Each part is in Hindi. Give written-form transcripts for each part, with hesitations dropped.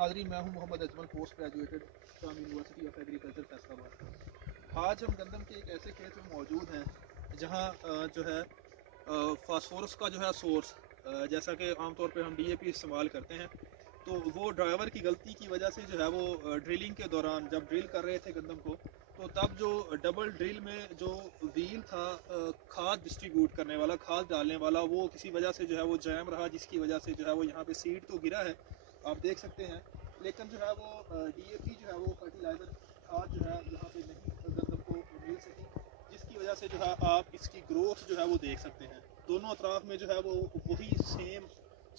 नाज़रीन, मैं हूं Mohammad Ajmal, post graduated from university of agriculture Faisalabad. आज हम गंदम के एक ऐसे खेत में मौजूद हैं जहां जो है फास्फोरस का जो है सोर्स, जैसा कि आमतौर पे हम डीएपी इस्तेमाल करते हैं, तो वो ड्राइवर की गलती की वजह से जो है वो ड्रिलिंग के दौरान जब ड्रिल कर रहे थे गंदम को, तो तब जो डबल ड्रिल में जो व्हील था खाद डिस्ट्रीब्यूट करने वाला, खाद डालने वाला, वो किसी वजह से जो है वो जैम रहा, जिसकी वजह से जो है वो यहाँ पे सीड तो गिरा है, आप देख सकते हैं, लेकिन जो है वो डीएपी जो है वो फर्टिलाइज़र खाद जो है यहाँ पे नहीं गंदम को मिल सकी, जिसकी वजह से जो है आप इसकी ग्रोथ जो है वो देख सकते हैं। दोनों अतराफ में जो है वो वही सेम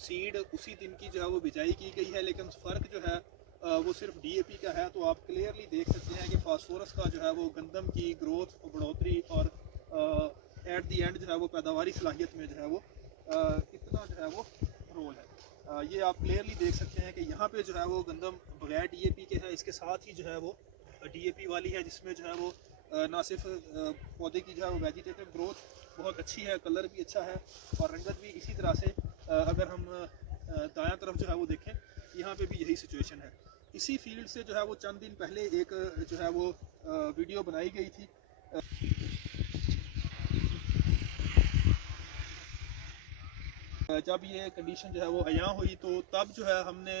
सीड उसी दिन की जो है वो बिजाई की गई है, लेकिन फ़र्क जो है वो सिर्फ डीएपी का है। तो आप क्लियरली देख सकते हैं कि फास्फोरस का जो है वो गंदम की ग्रोथ, बढ़ोतरी और एट दी एंड जो है वो पैदावारी सलाहियत में जो है वो कितना जो है वो रोल है। ये आप क्लियरली देख सकते हैं कि यहाँ पे जो है वो गंदम बगैर डीएपी के है, इसके साथ ही जो है वो डीएपी वाली है, जिसमें जो है वो ना सिर्फ पौधे की जो है वो वेजिटेटिव ग्रोथ बहुत अच्छी है, कलर भी अच्छा है और रंगत भी इसी तरह से। अगर हम दायां तरफ जो है वो देखें, यहाँ पे भी यही सिचुएशन है। इसी फील्ड से जो है वो चंद दिन पहले एक जो है वो वीडियो बनाई गई थी। जब ये कंडीशन जो है वो अयां हुई, तो तब जो है हमने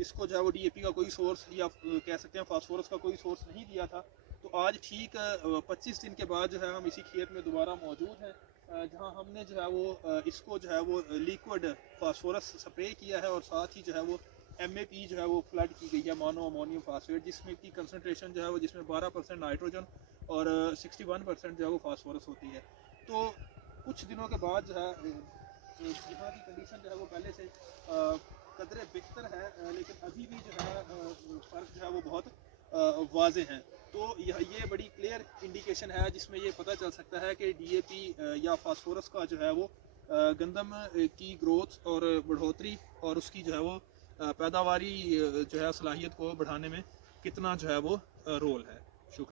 इसको जो है वो डीएपी का कोई सोर्स या कह सकते हैं फास्फोरस का कोई सोर्स नहीं दिया था। तो आज ठीक 25 दिन के बाद जो है हम इसी खेत में दोबारा मौजूद हैं, जहां हमने जो है वो इसको जो है वो लिक्विड फास्फोरस स्प्रे किया है और साथ ही जो है वो एमएपी जो है वो फ्लड की गई है, मोनो अमोनियम फास्फेट, जिसमें की कंसनट्रेशन जो है वो जिसमें 12% नाइट्रोजन और 61% जो है वो फास्फोरस होती है। तो कुछ दिनों के बाद जो है यहाँ की कंडीशन जो है वो पहले से कदरे बेहतर है, लेकिन अभी भी जो है फ़र्क जो है वो बहुत वाज़े हैं। तो ये बड़ी क्लियर इंडिकेशन है जिसमें ये पता चल सकता है कि डीएपी या फास्फोरस का जो है वो गंदम की ग्रोथ और बढ़ोतरी और उसकी जो है वो पैदावारी जो है सलाहियत को बढ़ाने में कितना जो है वो रोल है।